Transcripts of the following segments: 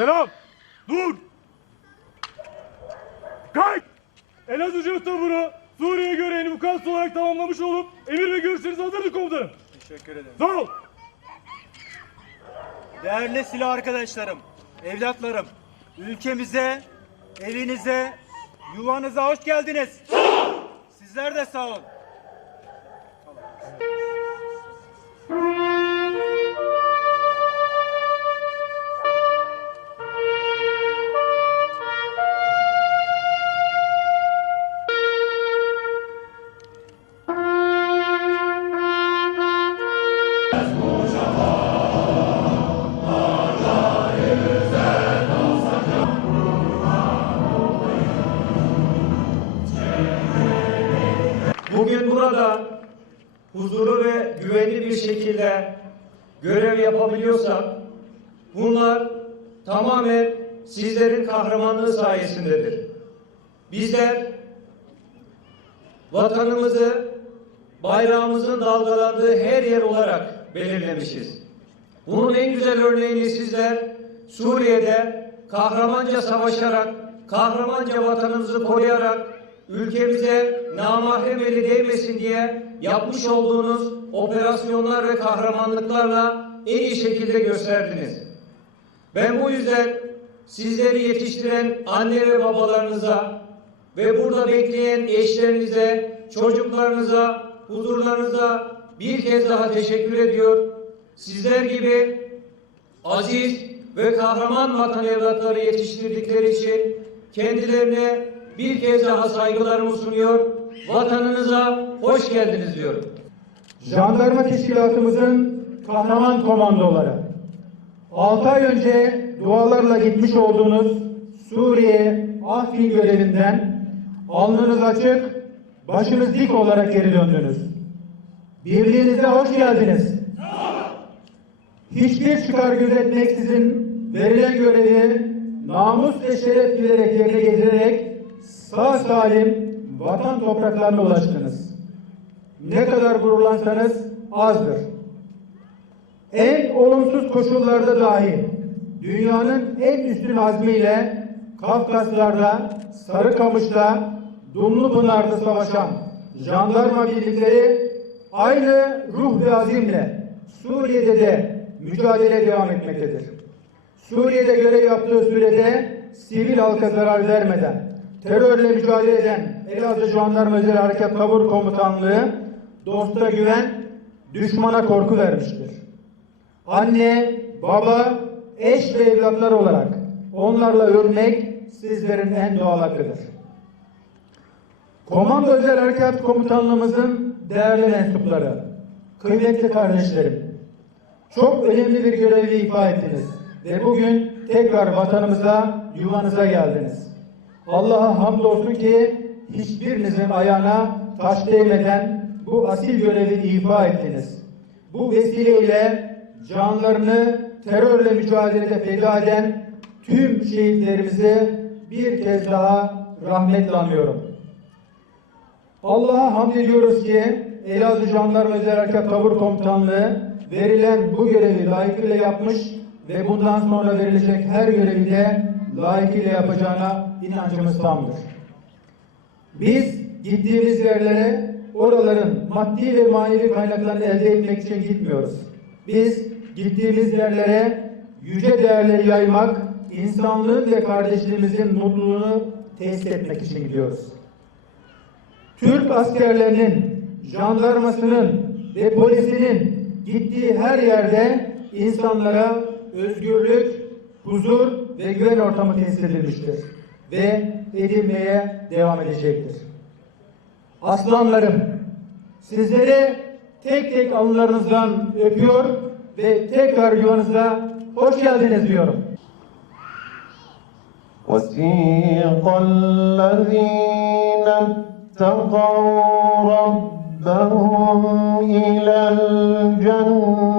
Selam. Dur. Kayıt. Elazığ Taburu Suriye görevini vukuatsız olarak tamamlamış olup emir ve görüşleriniz hazırdır komutanım. Teşekkür ederim. Sağ ol. Değerli silah arkadaşlarım, evlatlarım, ülkemize, evinize, yuvanıza hoş geldiniz. Sizler de sağ olun. Bugün burada huzurlu ve güvenli bir şekilde görev yapabiliyorsak bunlar tamamen sizlerin kahramanlığı sayesindedir. Bizler vatanımızı bayrağımızın dalgalandığı her yer olarak belirlemişiz. Bunun en güzel örneğini sizler Suriye'de kahramanca savaşarak, kahramanca vatanımızı koruyarak, ülkemize namahrem eli değmesin diye yapmış olduğunuz operasyonlar ve kahramanlıklarla en iyi şekilde gösterdiniz. Ben bu yüzden sizleri yetiştiren anne ve babalarınıza ve burada bekleyen eşlerinize, çocuklarınıza, huzurlarınıza bir kez daha teşekkür ediyor. Sizler gibi aziz ve kahraman vatan evlatları yetiştirdikleri için kendilerine bir kez daha saygılarımı sunuyor. Vatanınıza hoş geldiniz diyorum. Jandarma teşkilatımızın kahraman komandoları. 6 ay önce dualarla gitmiş olduğunuz Suriye Afrin görevinden alnınız açık, başınız dik olarak geri döndünüz. Birliğinize hoş geldiniz. Hiçbir çıkar gözetmeksizin verilen görevi namus ve şeref bilerek yerine getirerek sağ salim vatan topraklarına ulaştınız. Ne kadar gururlansanız azdır. En olumsuz koşullarda dahi dünyanın en üstün azmiyle Kafkaslar'da, Sarıkamış'ta, Dumlupınar'da savaşan jandarma birlikleri aynı ruh ve azimle Suriye'de de mücadele devam etmektedir. Suriye'de görev yaptığı sürede sivil halka zarar vermeden terörle mücadele eden Elazığ Jandarma Özel Harekat Tabur Komutanlığı dosta güven, düşmana korku vermiştir. Anne, baba, eş ve evlatlar olarak onlarla örnek sizlerin en doğal hakkıdır. Komando Özel Harekat Komutanlığımızın değerli mensupları, kıymetli kardeşlerim, çok önemli bir görevi ifa ettiniz ve bugün tekrar vatanımıza, yuvanıza geldiniz. Allah'a hamdolsun ki hiçbirinizin ayağına taş değmeden bu asil görevi ifa ettiniz. Bu vesileyle canlarını terörle mücadelede feda eden tüm şehitlerimizi bir kez daha rahmetle anıyorum. Allah'a hamd ediyoruz ki Elazığ Jandarma Özel Harekat Tabur Komutanlığı verilen bu görevi layıkıyla yapmış ve bundan sonra verilecek her görevi de layıkıyla yapacağına inancımız tamdır. Biz gittiğimiz yerlere oraların maddi ve manevi kaynaklarını elde etmek için gitmiyoruz. Biz gittiğimiz yerlere yüce değerleri yaymak, insanlığın ve kardeşliğimizin mutluluğunu tesis etmek için gidiyoruz. Türk askerlerinin, jandarmasının ve polisinin gittiği her yerde insanlara özgürlük, huzur ve güven ortamı tesis edilmiştir ve edilmeye devam edecektir. Aslanlarım, sizleri tek tek alınlarınızdan öpüyor ve tekrar yuvanıza hoş geldiniz diyorum. وسيق الذين اتقوا ربهم إلى الجنة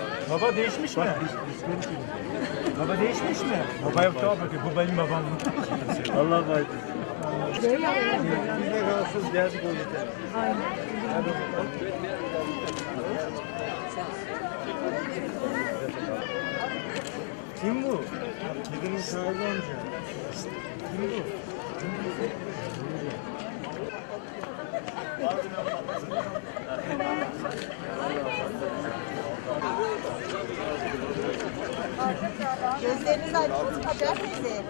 değişmiş mi? Baba değişmiş mi? Baba yok daha bakıyor. Bu benim babam. Allah. Biz de rahatsız geldik o yüzden. Kim bu? Kedinin sahibi amca. Kim bu? Gözleriniz açık, Hacer teyze.